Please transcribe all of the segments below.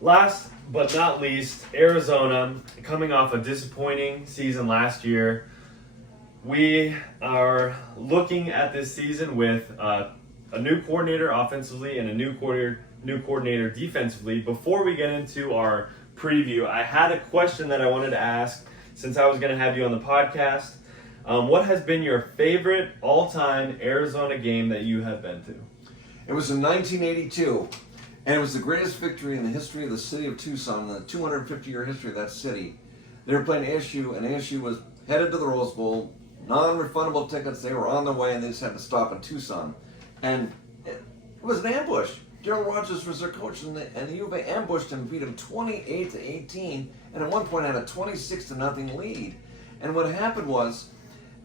Last but not least, Arizona, coming off a disappointing season last year. We are looking at this season with a new coordinator offensively and a new coordinator defensively. Before we get into our preview, I had a question that I wanted to ask since I was going to have you on the podcast. What has been your favorite all-time Arizona game that you have been to? It was in 1982, and it was the greatest victory in the history of the city of Tucson, the 250-year history of that city. They were playing ASU, and ASU was headed to the Rose Bowl, non-refundable tickets. They were on their way, and they just had to stop in Tucson. And it was an ambush. Darryl Rogers was their coach, and the U of A ambushed him, beat him 28-18, and at one point had a 26-0 lead. And what happened was,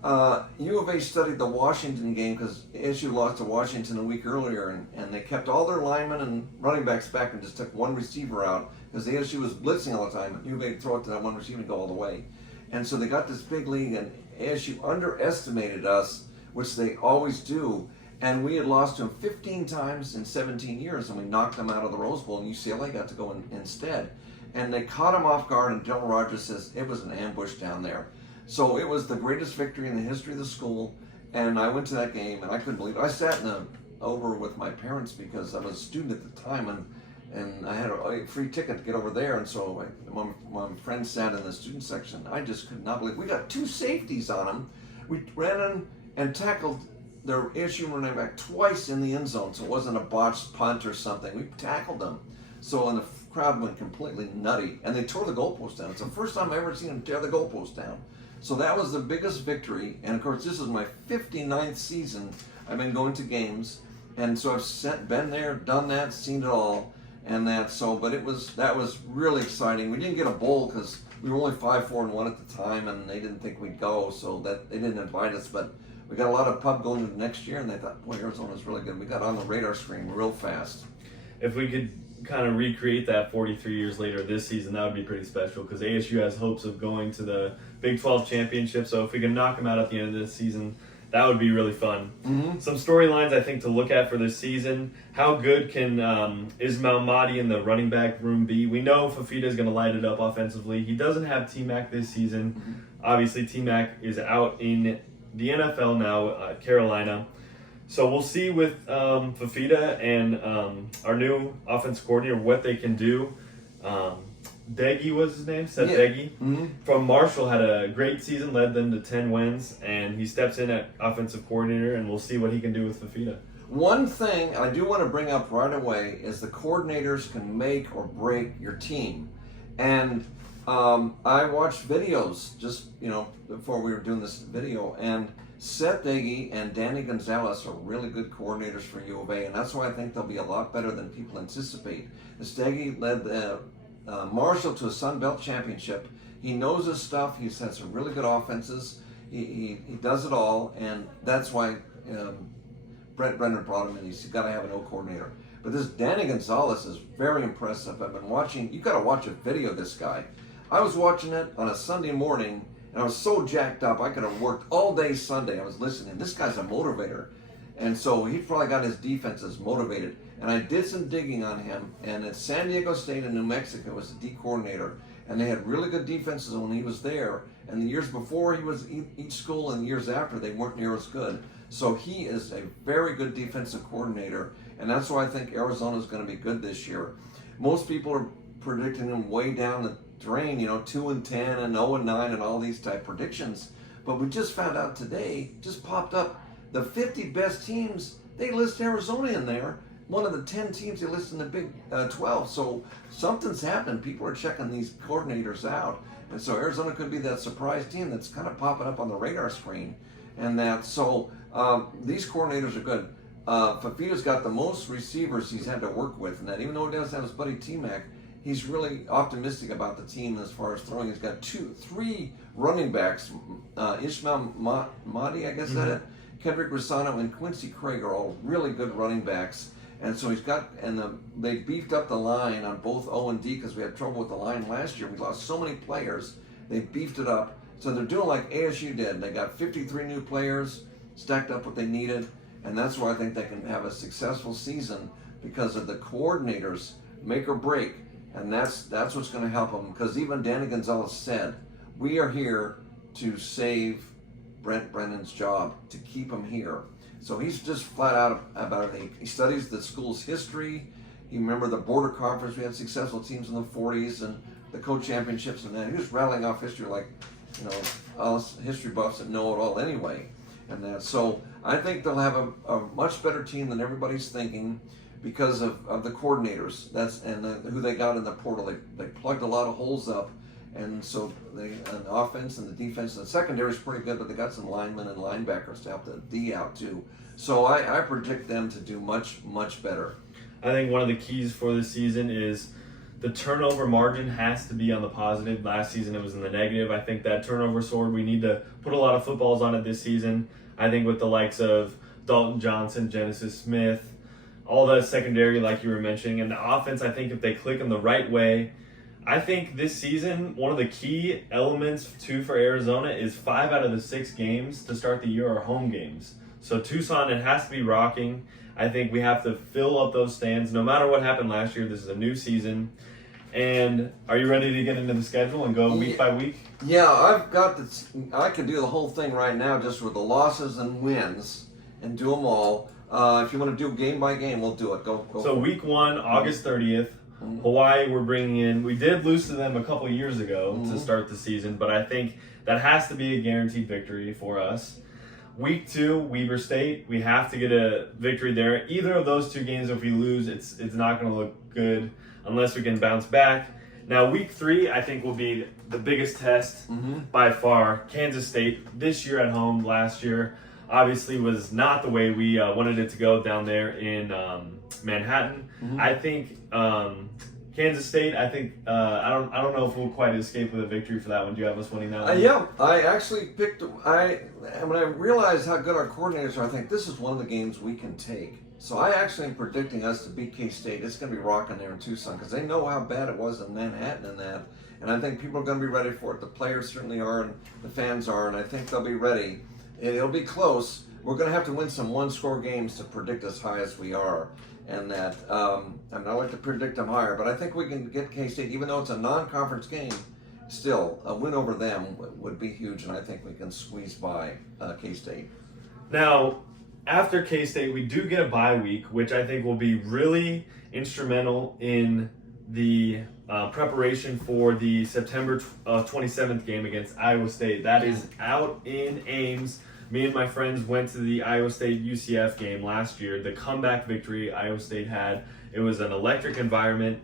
U of A studied the Washington game because ASU lost to Washington a week earlier, and they kept all their linemen and running backs back and just took one receiver out because the ASU was blitzing all the time. U of A would throw it to that one receiver and go all the way. And so they got this big lead, and ASU underestimated us, which they always do. And we had lost to them 15 times in 17 years, and we knocked them out of the Rose Bowl, and UCLA got to go instead. And they caught them off guard, and Darryl Rogers says it was an ambush down there. So it was the greatest victory in the history of the school, and I went to that game, and I couldn't believe it. I sat over with my parents because I was a student at the time, and I had a free ticket to get over there, and so my friend sat in the student section. I just could not believe it. We got two safeties on them. We ran in and tackled their ASU running back twice in the end zone, so it wasn't a botched punt or something. We tackled them. So, and the crowd went completely nutty, and they tore the goalpost down. It's the first time I've ever seen them tear the goalpost down. So that was the biggest victory, and of course this is my 59th season I've been going to games, and so I've been there, done that, seen it all, and that. So, but that was really exciting. We didn't get a bowl because we were only 5-4-1 at the time, and they didn't think we'd go, so that they didn't invite us. But we got a lot of pub going into next year, and they thought, boy, Arizona's really good. We got on the radar screen real fast. If we could kind of recreate that 43 years later this season, that would be pretty special because ASU has hopes of going to the Big 12 championship. So if we can knock them out at the end of this season, that would be really fun. Mm-hmm. Some storylines I think to look at for this season. How good can Ismail Mahdi in the running back room be? We know Fafita is going to light it up offensively. He doesn't have T-Mac this season. Mm-hmm. Obviously, T-Mac is out in the NFL now, Carolina. So we'll see with Fafita and our new offense coordinator what they can do. Deggy was his name, Seth Deggy. Mm-hmm. From Marshall, had a great season, led them to 10 wins, and he steps in at offensive coordinator, and we'll see what he can do with Fafita. One thing I do want to bring up right away is the coordinators can make or break your team. And I watched videos just, before we were doing this video, and Seth Deggy and Danny Gonzalez are really good coordinators for U of A, and that's why I think they'll be a lot better than people anticipate. Deggy led Marshall to a Sun Belt championship. He knows his stuff. He's had some really good offenses. He does it all, and that's why Brett Brenner brought him in. He's got to have an O coordinator. But this Danny Gonzalez is very impressive. I've been watching. You've got to watch a video of this guy. I was watching it on a Sunday morning, and I was so jacked up, I could have worked all day Sunday. I was listening. This guy's a motivator. And so he probably got his defenses motivated. And I did some digging on him. And at San Diego State in New Mexico was the D coordinator. And they had really good defenses when he was there. And the years before he was each school and the years after, they weren't near as good. So he is a very good defensive coordinator. And that's why I think Arizona is going to be good this year. Most people are predicting him way down the drain, 2-10 and 0-9 and all these type predictions. But we just found out today, just popped up, the 50 best teams, they list Arizona in there. One of the 10 teams they list in the Big 12. So something's happened. People are checking these coordinators out. And so Arizona could be that surprise team that's kind of popping up on the radar screen. And these coordinators are good. Fafita's got the most receivers he's had to work with. And that even though he doesn't have his buddy T-Mac, he's really optimistic about the team as far as throwing. He's got 3 running backs. Ismail Mahdi, I guess that it. Kendrick Rossano and Quincy Craig are all really good running backs. And so they beefed up the line on both O and D because we had trouble with the line last year. We lost so many players. They beefed it up. So they're doing like ASU did. They got 53 new players, stacked up what they needed. And that's why I think they can have a successful season because of the coordinators, make or break. and that's what's going to help them. Because even Danny Gonzalez said, "We are here to save Brent Brennan's job, to keep him here." So he's just flat out about it. He studies the school's history. You remember the border conference? We had successful teams in the '40s and the co-championships, and then he was rattling off history like, us history buffs that know it all anyway. And that, so I think they'll have a much better team than everybody's thinking because of the coordinators. Who they got in the portal. They plugged a lot of holes up, and so the offense and the defense and the secondary is pretty good, but they got some linemen and linebackers to help the D out too. So I predict them to do much better. I think one of the keys for this season is the turnover margin has to be on the positive. Last season it was in the negative. I think that turnover sword, we need to put a lot of footballs on it this season. I think with the likes of Dalton Johnson, Genesis Smith, all the secondary like you were mentioning, and the offense, I think if they click in the right way, I think this season, one of the key elements too for Arizona is 5 out of the 6 games to start the year are home games. So Tucson, it has to be rocking. I think we have to fill up those stands. No matter what happened last year, this is a new season. And are you ready to get into the schedule and go week by week? Yeah, I've got this. I could do the whole thing right now just with the losses and wins and do them all. If you want to do game by game, we'll do it. Go. So week 1, August 30th, Hawaii we're bringing in. We did lose to them a couple years ago to start the season, but I think that has to be a guaranteed victory for us. Week 2, Weber State. We have to get a victory there. Either of those 2 games, if we lose, it's not going to look good unless we can bounce back. Now, week 3, I think will be the biggest test by far. Kansas State this year at home. Last year, obviously, was not the way we wanted it to go down there in Manhattan. I think Kansas State. I think I don't know if we'll quite escape with a victory for that one. Do you have us winning that one? Yeah, I actually picked. When I realized how good our coordinators are, I think this is one of the games we can take. So I actually am predicting us to beat K-State. It's going to be rocking there in Tucson because they know how bad it was in Manhattan and I think people are going to be ready for it. The players certainly are, and the fans are, and I think they'll be ready. And it'll be close. We're going to have to win some one-score games to predict as high as we are. And that, and I like to predict them higher, but I think we can get K-State, even though it's a non-conference game, still, a win over them would be huge, and I think we can squeeze by K-State. Now, after K-State, we do get a bye week, which I think will be really instrumental in the preparation for the September 27th game against Iowa State. That is out in Ames. Me and my friends went to the Iowa State UCF game last year, the comeback victory Iowa State had. It was an electric environment,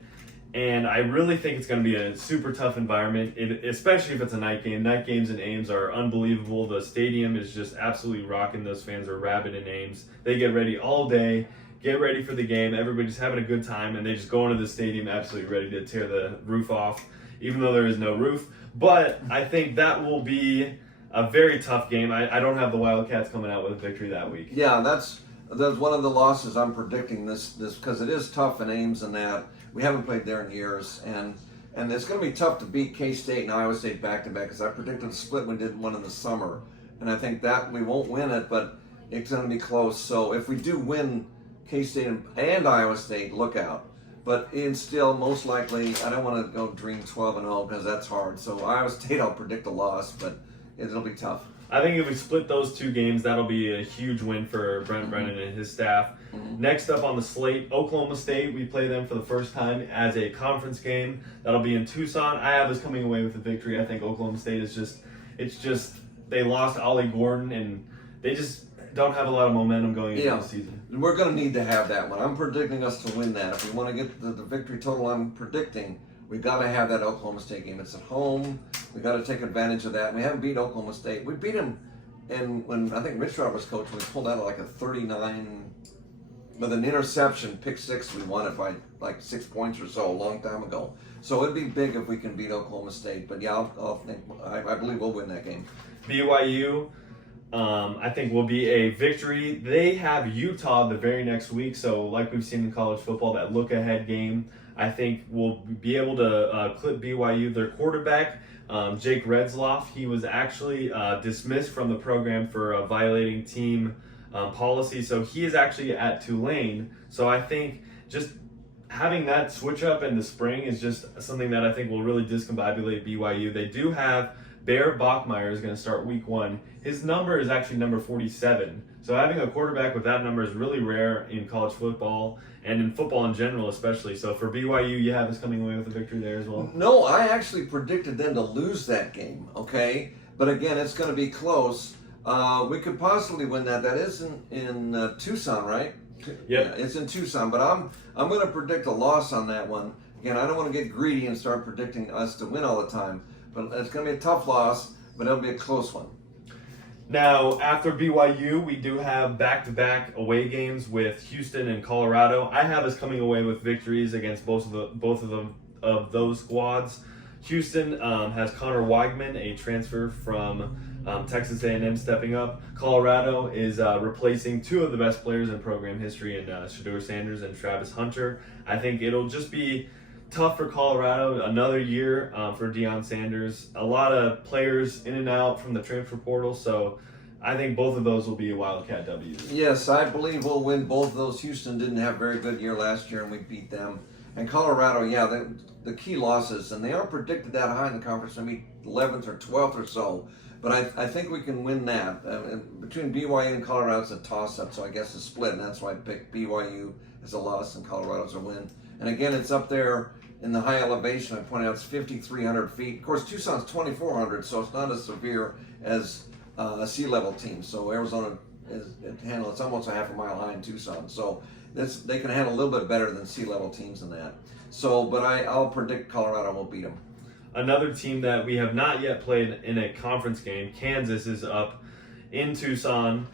and I really think it's going to be a super tough environment, especially if it's a night game. Night games in Ames are unbelievable. The stadium is just absolutely rocking. Those fans are rabid in Ames. They get ready all day, get ready for the game. Everybody's having a good time, and they just go into the stadium absolutely ready to tear the roof off, even though there is no roof. But I think that will be a very tough game. I don't have the Wildcats coming out with a victory that week. Yeah, that's one of the losses I'm predicting this because it is tough in Ames and that. We haven't played there in years, and it's going to be tough to beat K-State and Iowa State back-to-back because I predicted a split when we did one in the summer. And I think that we won't win it, but it's going to be close. So if we do win K-State and Iowa State, look out. But still, most likely, I don't want to go dream 12-0 because that's hard. So Iowa State, I'll predict a loss, but it'll be tough. I think if we split those 2 games, that'll be a huge win for Brent Brennan and his staff. Next up on the slate, Oklahoma State. We play them for the first time as a conference game. That'll be in Tucson. I have us coming away with a victory. I think Oklahoma State is just they lost Ollie Gordon, and they just don't have a lot of momentum going into the season. We're going to need to have that one. I'm predicting us to win that. If we want to get the victory total I'm predicting, we've got to have that Oklahoma State game. It's at home. We've got to take advantage of that. We haven't beat Oklahoma State. We beat them, and when I think Rich Rod was coach, we pulled out like a 39 with an interception, pick 6. We won it by like 6 points or so a long time ago. So it'd be big if we can beat Oklahoma State. But yeah, I believe we'll win that game. BYU, I think will be a victory. They have Utah the very next week, so like we've seen in college football, that look-ahead game, I think we'll be able to clip BYU. Their quarterback, Jake Redsloff, he was actually dismissed from the program for violating team policy, so he is actually at Tulane. So I think just having that switch up in the spring is just something that I think will really discombobulate BYU. They do have Bear Bachmeier is going to start week 1. His number is actually number 47. So having a quarterback with that number is really rare in college football and in football in general, especially. So for BYU, you have us coming away with a victory there as well. No, I actually predicted them to lose that game. Okay, but again, it's going to be close. We could possibly win that. That is in Tucson, right? Yep. Yeah, it's in Tucson, but I'm going to predict a loss on that one. Again, I don't want to get greedy and start predicting us to win all the time, but it's going to be a tough loss, but it'll be a close one. Now, after BYU, we do have back-to-back away games with Houston and Colorado. I have us coming away with victories against both of those squads. Houston has Connor Weigman, a transfer from Texas A&M, stepping up. Colorado is replacing 2 of the best players in program history in Shedeur Sanders and Travis Hunter. I think it'll just be tough for Colorado. Another year for Deion Sanders. A lot of players in and out from the transfer portal, so I think both of those will be Wildcat W's. Yes, I believe we'll win both of those. Houston didn't have a very good year last year, and we beat them. And Colorado, yeah, the key losses, and they aren't predicted that high in the conference, maybe 11th or 12th or so. But I think we can win that. Between BYU and Colorado, it's a toss-up, so I guess it's split, and that's why I picked BYU as a loss and Colorado as a win. And again, it's up there in the high elevation. I pointed out it's 5,300 feet. Of course, Tucson's 2,400, so it's not as severe as a sea level team. So Arizona it's almost a half a mile high in Tucson. So they can handle a little bit better than sea level teams in that. So, but I'll predict Colorado will beat them. Another team that we have not yet played in a conference game, Kansas, is up in Tucson.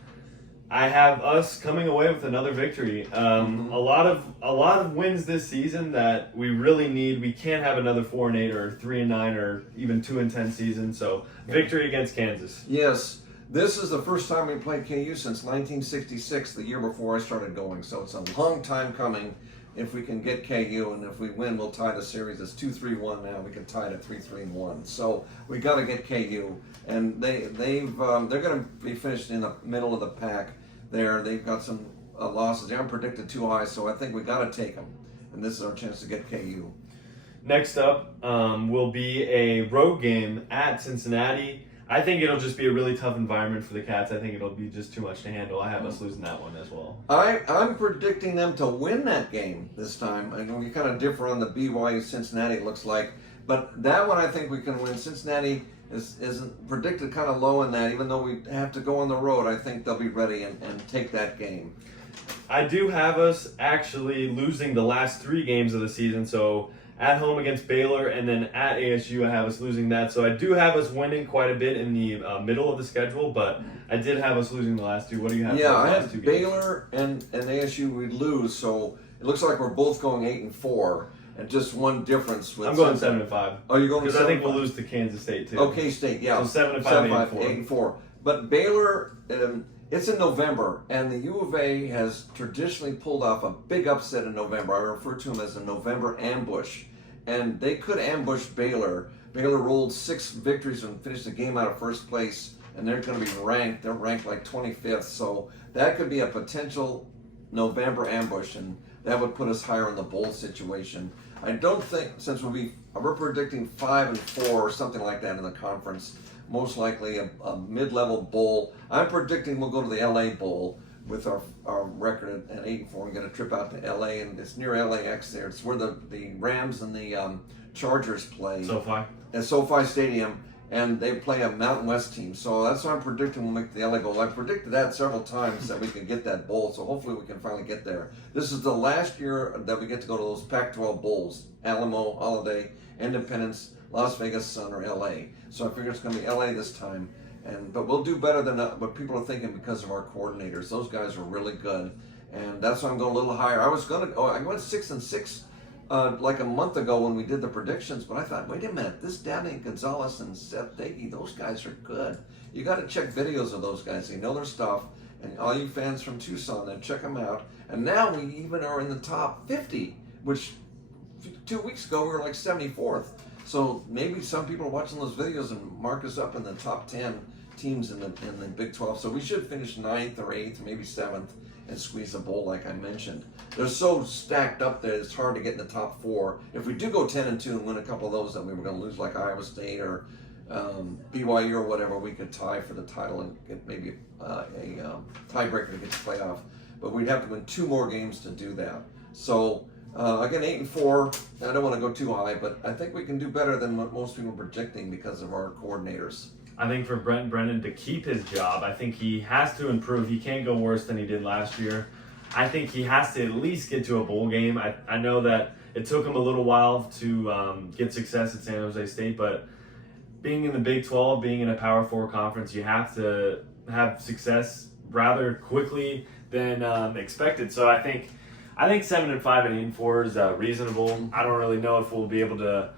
I have us coming away with another victory. A lot of wins this season that we really need. We can't have another 4-8 or 3-9 or even 2-10 season. So victory against Kansas. Yes, this is the first time we played KU since 1966, the year before I started going. So it's a long time coming. If we can get KU, and if we win, we'll tie the series. It's 2-3-1 now. We can tie it at 3-3-1. So we got to get KU, and they're going to be finished in the middle of the pack. They've got some losses. They aren't predicted too high, so I think we got to take them, and this is our chance to get KU. Next up will be a road game at Cincinnati. I think it'll just be a really tough environment for the Cats. I think it'll be just too much to handle. I have us losing that one as well. I'm predicting them to win that game this time. I know we kind of differ on the BYU Cincinnati, it looks like. But that one I think we can win. Cincinnati isn't predicted kind of low in that. Even though we have to go on the road, I think they'll be ready and take that game. I do have us actually losing the last 3 games of the season. So at home against Baylor, and then at ASU, I have us losing that. So I do have us winning quite a bit in the middle of the schedule, but I did have us losing the last 2. What do you have? Yeah, for the I last 2 had games? Baylor and ASU we'd lose, so it looks like we're both going 8-4, and just one difference. With I'm going 7-5. Oh, you're going? Because I think we'll lose to Kansas State too. Okay, State, yeah. So 7-5, 8-4. But Baylor, it's in November, and the U of A has traditionally pulled off a big upset in November. I refer to them as a November ambush. And they could ambush Baylor. Baylor rolled 6 victories and finished the game out of first place, and they're going to be ranked. They're ranked like 25th, so that could be a potential November ambush, and that would put us higher in the bowl situation. I don't think, since we're predicting 5-4 or something like that in the conference, most likely a mid-level bowl. I'm predicting we'll go to the LA Bowl with our record at 8-4 and get a trip out to LA, and it's near LAX there. It's where the Rams and the Chargers play. SoFi. At SoFi Stadium, and they play a Mountain West team. So that's what I'm predicting we'll make the LA Bowl. I predicted that several times that we can get that bowl, so hopefully we can finally get there. This is the last year that we get to go to those Pac-12 bowls: Alamo, Holiday, Independence, Las Vegas, Sun, or LA. So I figure it's going to be LA this time. But we'll do better than what people are thinking because of our coordinators. Those guys are really good, and that's why I'm going a little higher. I went 6-6 like a month ago when we did the predictions, but I thought, wait a minute, this Danny Gonzalez and Seth Dagey, those guys are good. You got to check videos of those guys. They know their stuff, and all you fans from Tucson, then check them out. And now we even are in the top 50, which 2 weeks ago we were like 74th. So maybe some people are watching those videos and mark us up in the top 10 teams in the Big 12. So we should finish 9th or 8th, maybe 7th and squeeze a bowl like I mentioned. They're so stacked up there, it's hard to get in the top 4. If we do go 10-2 and win a couple of those that we were going to lose, like Iowa State or BYU or whatever, we could tie for the title and get maybe a tiebreaker to get the playoff. But we'd have to win 2 more games to do that. So again, 8-4. I don't want to go too high, but I think we can do better than what most people are predicting because of our coordinators. I think for Brent Brennan to keep his job, I think he has to improve. He can't go worse than he did last year. I think he has to at least get to a bowl game. I know that it took him a little while to get success at San Jose State, but being in the Big 12, being in a Power 4 conference, you have to have success rather quickly than expected. So I think 7-5 and 8-4 is reasonable. I don't really know if we'll be able to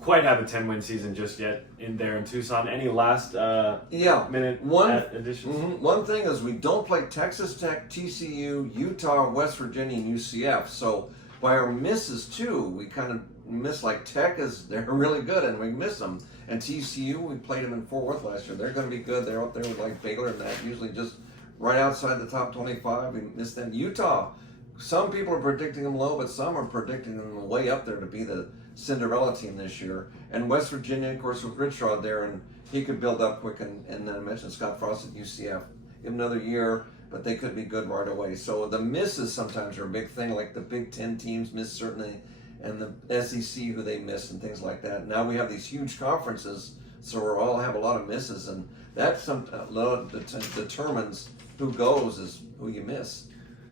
quite have a 10-win season just yet in there in Tucson. Any last minute additions? One thing is we don't play Texas Tech, TCU, Utah, West Virginia, and UCF. So by our misses too, we kind of miss, like Tech they're really good and we miss them. And TCU, we played them in Fort Worth last year. They're going to be good. They're up there with like Baylor and that, usually just right outside the top 25. We missed them. Utah, some people are predicting them low, but some are predicting them way up there to be the Cinderella team this year. And West Virginia, of course, with Rich Rod there, and he could build up quick. And then I mentioned Scott Frost at UCF. Give him another year, but they could be good right away. So the misses sometimes are a big thing, like the Big Ten teams miss certainly, and the SEC who they miss and things like that. Now we have these huge conferences, so we all have a lot of misses, and that determines who goes is who you miss.